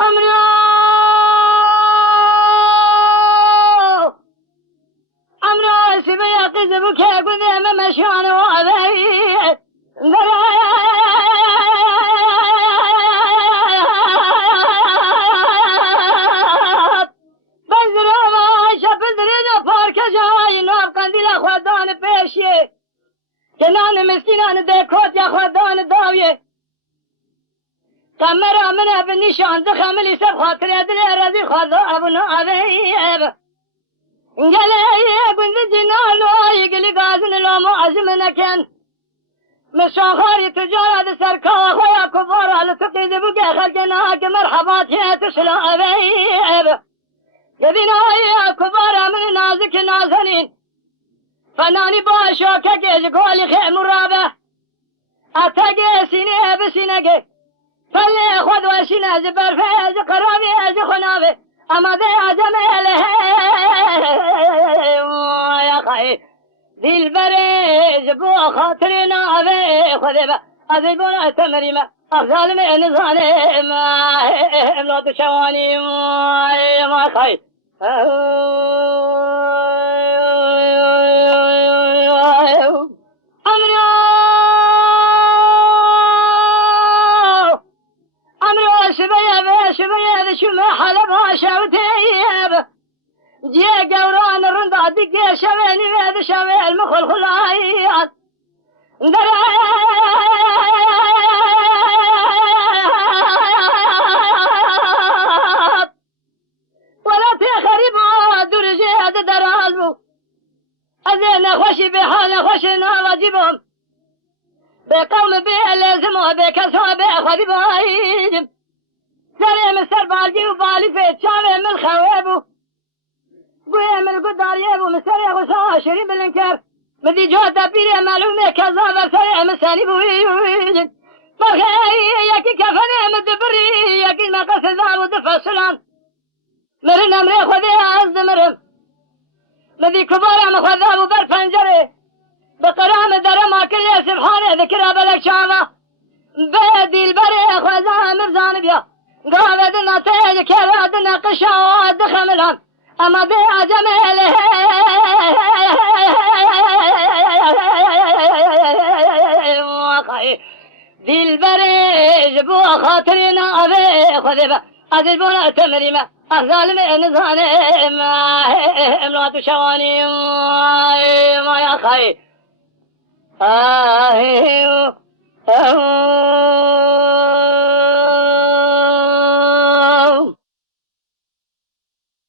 امرو امرو سبيا قذبك قذم مشان وابي جنان مسكينان دكوت يا خدان داوية كاميرا منها بالنشان دخملي سب خاطر يدري رزي خذا ابنا ابيب قال يا بنت جنان يقلي غازن لو ما عزمنا كان مشان خاري تجارة سركا خويا كبار على تقيد بقى خلقناك مرحبات يا تسلا ابيب يبينا يا كبار من نازك نازنين فناني باشا كجيز قولي خيم الرابع أتاقي سيني بسيناقي فاللي خذ وشينا زبر فيز قرابي از خنابي أما دي عزمي له يا خي ذي البريز بو خاطرنا أبي خذي با أذيبونا تمريما أفضل من ظالم لا تشواني ما خي شبيه شو ما حلبها شوتيب جي قوران الرندا دقي شبيني بيد شبيه المخل خلايات ولا تخرب درجة درازبو أذينا خوشي بحالة خوشنا واجبهم بقوم بيه لازمه بكسوه بأخذ بايدم سري من سر بارجي وبالي في شامي من خوابو قوي من قدار يبو من سري غصا شريب الانكار مدي جوه دبيري معلومة كذابة سري من ساني بويجد فرخي يكي كفني مدبري يكي ما قصد ذا ودفع السلام مرن امري خذي عزد مرم مدي كبار مخذاب برفنجري بقرام درما كل سبحانه ذكرها بلك شامة بدي البري خذا مرزان بيا قابدنا تيج كبادنا قشاوات خملهم أما بي عجمله ذي البريج بو خاطرنا أبي خذبا أذبونا تمريما أفضل من ظالم امرأة شواني ما يا خي